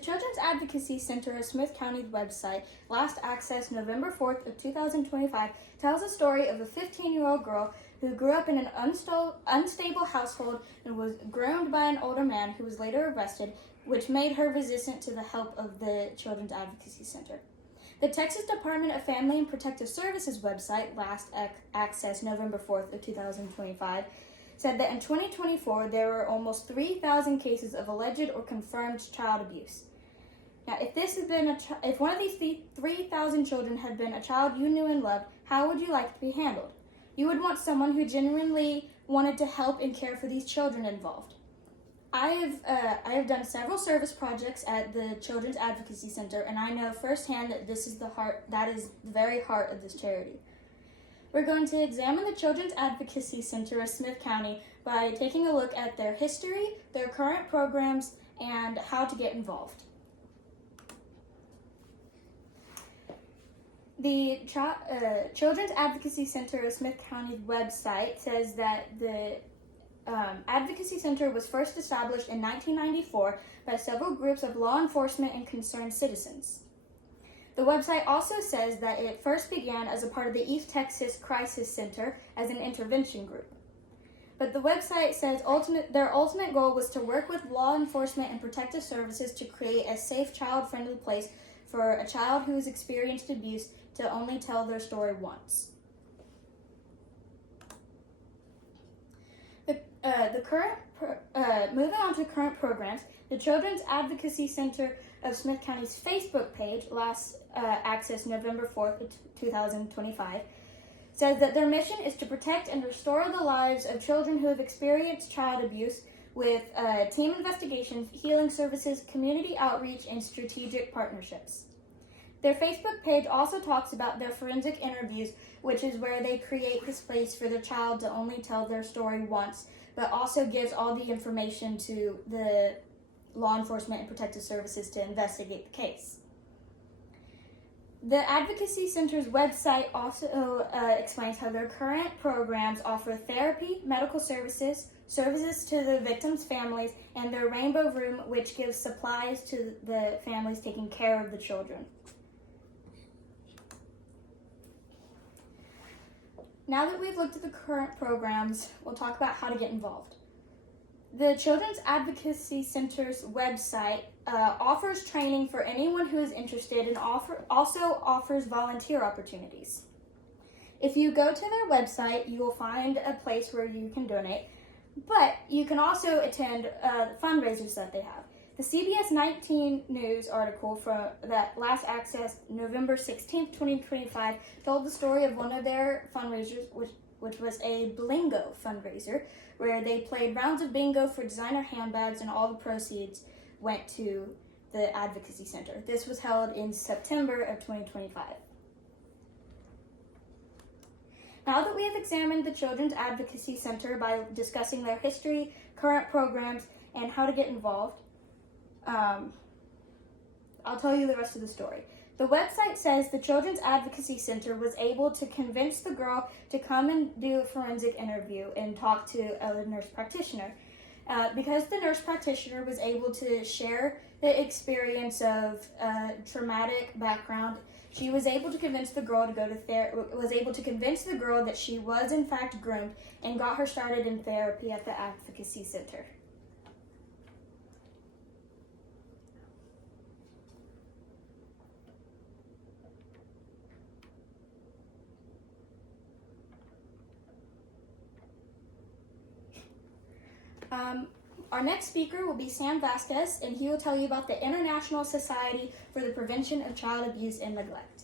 Children's Advocacy Center of Smith County's website, last accessed November 4th of 2025, tells the story of a 15-year-old girl who grew up in an unstable household and was groomed by an older man who was later arrested, which made her resistant to the help of the Children's Advocacy Center. The Texas Department of Family and Protective Services website, last accessed November 4th of 2025, said that in 2024 there were almost 3,000 cases of alleged or confirmed child abuse. Now, if one of these 3,000 children had been a child you knew and loved, how would you like it to be handled? You would want someone who genuinely wanted to help and care for these children involved. I have done several service projects at the Children's Advocacy Center, and I know firsthand that that is the very heart of this charity. We're going to examine the Children's Advocacy Center of Smith County by taking a look at their history, their current programs, and how to get involved. The Children's Advocacy Center of Smith County's website says that the Advocacy Center was first established in 1994 by several groups of law enforcement and concerned citizens. The website also says that it first began as a part of the East Texas Crisis Center as an intervention group. But the website says their ultimate goal was to work with law enforcement and protective services to create a safe, child-friendly place for a child who has experienced abuse to only tell their story once. Moving on to current programs, the Children's Advocacy Center of Smith County's Facebook page, last accessed November 4th, 2025, says that their mission is to protect and restore the lives of children who have experienced child abuse with team investigations, healing services, community outreach, and strategic partnerships. Their Facebook page also talks about their forensic interviews, which is where they create this place for the child to only tell their story once, but also gives all the information to the law enforcement and protective services to investigate the case. The Advocacy Center's website also explains how their current programs offer therapy, medical services, services to the victims' families, and their Rainbow Room, which gives supplies to the families taking care of the children. Now that we've looked at the current programs, we'll talk about how to get involved. The Children's Advocacy Center's website offers training for anyone who is interested and also offers volunteer opportunities. If you go to their website, you will find a place where you can donate, but you can also attend fundraisers that they have. The CBS 19 News article that last accessed November 16th, 2025, told the story of one of their fundraisers, which was a Blingo fundraiser, where they played rounds of bingo for designer handbags, and all the proceeds went to the Advocacy Center. This was held in September of 2025. Now that we have examined the Children's Advocacy Center by discussing their history, current programs, and how to get involved, I'll tell you the rest of the story. The website says the Children's Advocacy Center was able to convince the girl to come and do a forensic interview and talk to a nurse practitioner. Because the nurse practitioner was able to share the experience of traumatic background, she was able to convince the girl that she was in fact groomed, and got her started in therapy at the Advocacy Center. Our next speaker will be Sam Vasquez, and he will tell you about the International Society for the Prevention of Child Abuse and Neglect.